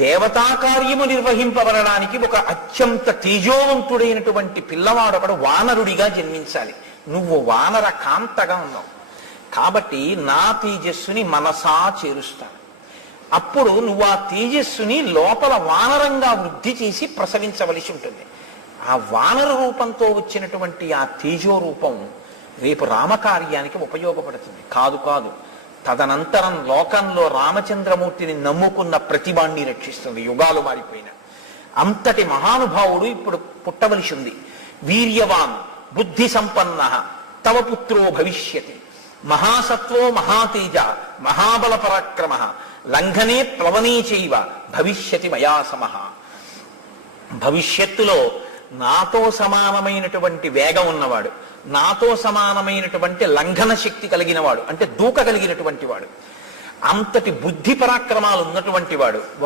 దేవతా కార్యము నిర్వహింపబడడానికి ఒక అత్యంత తేజోవంతుడైనటువంటి పిల్లవాడు ఒకడు వానరుడిగా జన్మించాలి. నువ్వు వానర కాంతగా ఉన్నావు కాబట్టి నా తేజస్సుని మనసా చేరుస్తాను. అప్పుడు నువ్వు ఆ తేజస్సుని లోపల వానరంగా వృద్ధి చేసి ప్రసవించవలసి ఉంటుంది. ఆ వానర రూపంతో వచ్చినటువంటి ఆ తేజో రూపం రేపు రామకార్యానికి ఉపయోగపడుతుంది. కాదు కాదు, తదనంతరం లోకంలో రామచంద్రమూర్తిని నమ్ముకున్న ప్రతిభాన్ని రక్షిస్తుంది. యుగాలు మారిపోయిన అంతటి మహానుభావుడు ఇప్పుడు పుట్టవలసి ఉంది. వీర్యవాన్ బుద్ధి సంపన్న తవ పుత్రో భవిష్యతి, మహాసత్వో మహాతేజ మహాబల పరాక్రమ, లంఘనే ప్లవనే చైవ భవిష్యతి మయా సమః. భవిష్యత్తులో నాతో సమానమైనటువంటి వేగం ఉన్నవాడు, నాతో సమానమైనటువంటి లంఘన శక్తి కలిగిన వాడు, అంటే దూక కలిగినటువంటి వాడు, అంతటి బుద్ధి పరాక్రమాలు ఉన్నటువంటి వాడు